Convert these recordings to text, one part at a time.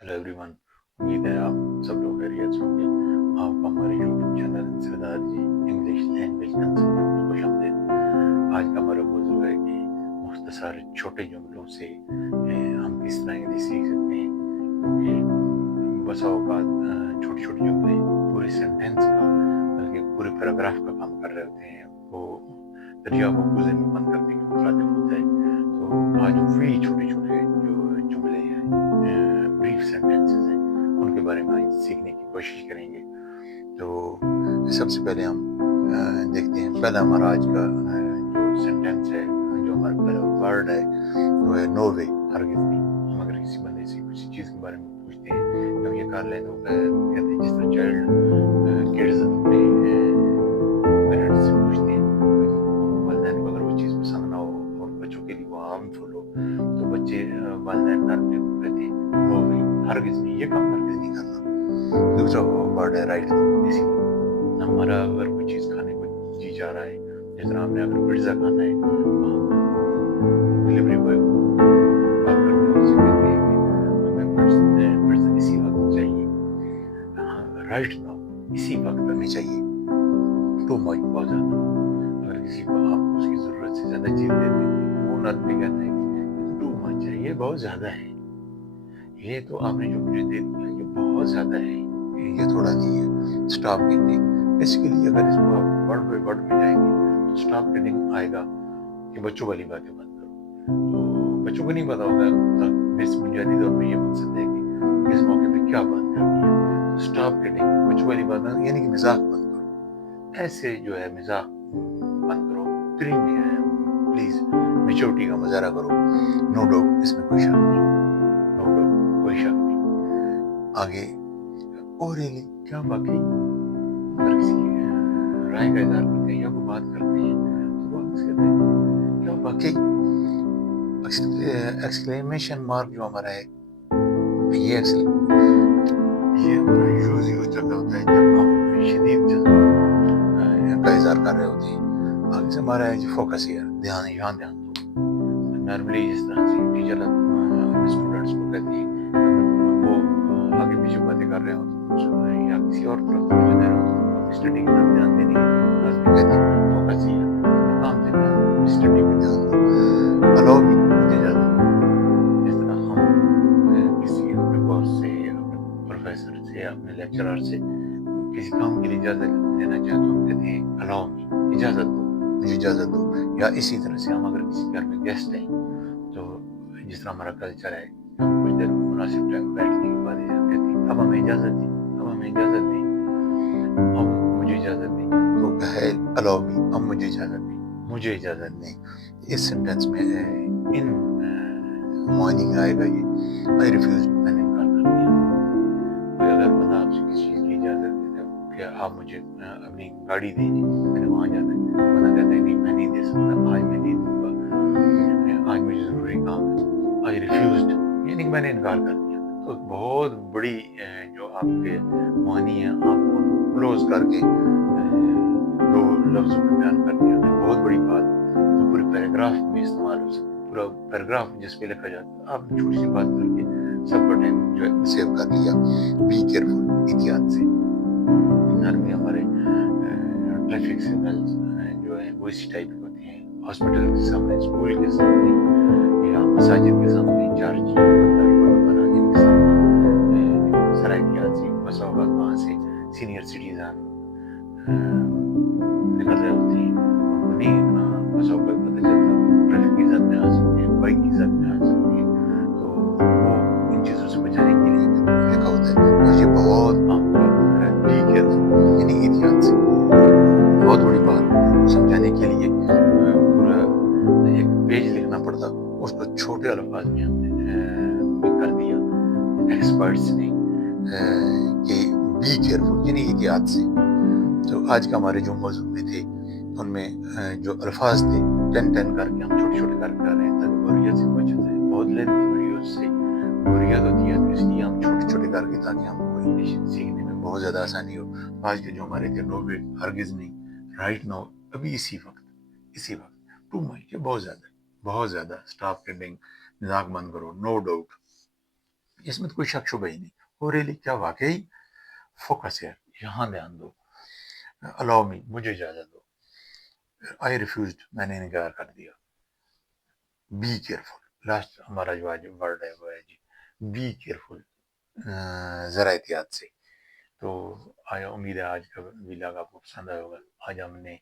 Hello everyone. उम्मीद है आप सब लोग खैरियत से होंगे। आप हमारे यूट्यूब चैनल सरदार जी इंग्लिश लैंग्वेज कंसल्टेंट में खुशामदीद। आज का हमारा मौजूद है कि मुख्तसर छोटे जुमलों से हम किस तरह इंग्लिश सीख सकते हैं, क्योंकि बसा औकात छोटे छोटे जुमले पूरे सेंटेंस का बल्कि पूरे पैराग्राफ का काम कर रहे होते हैं। वो दरिया को कुएं में बंद करने के मुताबिक होता है। तो आज वही छोटे छोटे जो जुमले हैं, ब्रीफ सेंटेंसेस हैं, उनके बारे में आज सीखने की कोशिश करेंगे। तो सबसे पहले हम देखते हैं। पहला हमारा आज का जो सेंटेंस है, जो हमारा पहला वर्ड है वो है नो वे, हरगिज़ नहीं। हम अगर किसी बंदे से किसी चीज़ के बारे में पूछते हैं, हम ये कर लें तो कहते हैं जिस तरह चाइल्ड किड्स अपने पेरेंट्स से पूछते हैं, वालिदैन को अगर वो चीज़ पसंद ना हो और बच्चों के लिए वो हार्मफुल हो, तो बच्चे वालिदैन डरते हुए कहते हैं नो वे, हरगिज़ नहीं, ये काम हरगिज़ नहीं करना। दूसरा वर्ड है राइट नो। इसी हमारा अगर कोई चीज़ खाने को जी जा रहा है, जिस तरह हमने अगर पिज़्ज़ा खाना है तो हम डिलीवरी बॉय को बात करते हैं, उससे कहते हैं कि हमें पिज़्ज़ा इसी वक्त चाहिए। राइट नाउ, इसी वक्त हमें चाहिए। टू मच, बहुत ज़्यादा। अगर किसी को आप उसकी ज़रूरत से ज़्यादा चीज़ दे देते हैं, वो नर्म भी कहता है कि टू मच है, ये बहुत ज़्यादा है, ये तो आपने जो मुझे दे दिया ये बहुत ज़्यादा है, ये थोड़ा नहीं है। Stop kidding. बेसिकली अगर इसको आप वर्ड बाय वर्ड में जाएंगे तो स्टॉप किडिंग आएगा कि बच्चों वाली बातें मत करो। तो बच्चों को नहीं पता होगा मिस बुनियादी तौर पर ये मकसद है कि इस मौके पे क्या बात करनी है। तो स्टॉप किडिंग, बच्चों वाली बात यानी कि मजाक बंद करो। ऐसे जो है मजाक बंद करो। प्लीज मेच्योरिटी का मुजाहरा करो। नो डाउट, इसमें कोई शक नहीं, नो डाउट, कोई शक नहीं। आगे और रियली, क्या वाकई अगर किसी राय का इजहार करते हैं या कोई बात करते हैं तो वो हमसे कहते हैं क्या वाकई। एक्सक्लेमेशन मार्क जो हमारा है, ये हमारा यूज जब होता है जब हम शदीद जज्बात का इजहार कर रहे होते हैं। आगे से हमारा है जो फोकस है, ध्यान यहाँ ध्यान दो। नॉर्मली जिस तरह से टीचर स्टूडेंट्स को कहती है, वो आगे पीछे बातें कर रहे हो तो या किसी और तरफ तवज्जो दे रहे हो तो अपनी स्टडी की तरफ ध्यान देने के लिए कहते हैं फोकस हियर, काम से ध्यान दो, स्टडी पे ध्यान दो। अलाउ मी, मुझे इजाजत दो। इस तरह हम किसी अपने बॉस से, अपने प्रोफेसर से, अपने लेक्चरर से किसी काम के लिए इजाजत लेना चाहें तो हम कहते हैं अलाउ मी, इजाजत दो, मुझे इजाजत दो। या इसी तरह से हम अगर किसी घर में गेस्ट हैं तो जिस तरह हमारा कल्चर है, हम कुछ देर मुनासिब टाइम बैठने के बाद कहते हैं अब हमें इजाजत दी, अब हमें इजाजत दी, अब मुझे इजाजत दी। तो है अलाउ मी, अब मुझे इजाजत दी, मुझे इजाजत दी। इस सेंटेंस में इन मॉर्निंग आएगा ये आई रिफ्यूज, मैंने इनकार कर दिया। कोई अगर बंदा आपसे किसी चीज़ की इजाजत देता है कि आप मुझे अपनी गाड़ी दीजिए, मैंने वहाँ जाना है, बंदा कहता है नहीं मैं नहीं दे सकता, आज मैं नहीं दूंगा, आज मुझे ज़रूरी काम है, आई रिफ्यूज्ड, यानी कि मैंने इनकार कर दिया। तो बहुत बड़ी जो आपके मानी है आपको क्लोज करके दो लफ्ज़ों में बयान कर दिया, बहुत बड़ी बात जो पूरे पैराग्राफ में इस्तेमाल हो सकती है। पूरा पैराग्राफ जिस पे लिखा जाता है, आपने छोटी सी बात करके सबका टाइम जो है सेव कर लिया। बी केयरफुल, एहतियात से। घर में हमारे ट्रैफिक सिग्नल्स जो है वो इसी टाइप के होते हैं। हॉस्पिटल के सामने, स्कूल के सामने या मसाजिद के सामने, चर्च, मंदिर, गुरुद्वारा, इनके सामने सराय की हादसी बसा होगा, वहाँ से सीनियर सिटीजन निकल रहे होते हैं, उनको नहीं बसा होगा पता चलता, ट्रैफिक की जद में आ सकते हैं, बाइक की जद में आ सकते हैं। तो वो इन चीज़ों से बचाने के लिए लिखा होता है। तो ये बहुत काम का है, बी केयरफुल, यानी एहतियात से। बहुत बड़ी बात समझाने के लिए पूरा एक पेज लिखना पड़ता, उसको छोटे अल्फाज में हमने कर दिया एक्सपर्ट्स ने कि बी केयरफुल, यानी एहतियात से। तो आज का हमारे जो मौजूद में थे उनमें जो अल्फाज थे 10 करके हम छोटे छोटे करके आ रहे हैं ताकि बोरियत से बचत है। बहुत लेंथी वीडियो से बोरियत होती है, तो इसलिए हम छोटे छोटे करके ताकि हमको इंग्लिश सीखने में बहुत ज़्यादा आसानी हो। आज के जो हमारे थे नो वे, हरगिज़ नहीं, राइट नाउ, अभी इसी वक्त, इसी वक्त, टू मच, ये बहुत ज़्यादा, बहुत ज़्यादा। स्टॉप किडिंग, मजाक बंद करो, नो डाउट, اس میں تو کوئی شک شبہ ہی نہیں. ہو ریلی کیا واقعی فوکس ہے, یہاں دھیان دو. الاؤ می, مجھے اجازت دو. آئی ریفیوزڈ, میں نے انکار کر دیا. بی کیئرفل, لاسٹ ہمارا جو آج ورڈ ہے وہ ہے جی بی کیئرفل, ذرا احتیاط سے. تو آیا امید ہے آج کا ویلاگ آپ کو پسند آیا ہوگا. آج ہم نے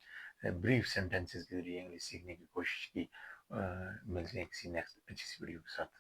بریف سینٹینسز کے ذریعے انگلش سیکھنے کی کوشش کی. ملتے ہیں کسی نیکسٹ اچھی سی ویڈیو کے ساتھ.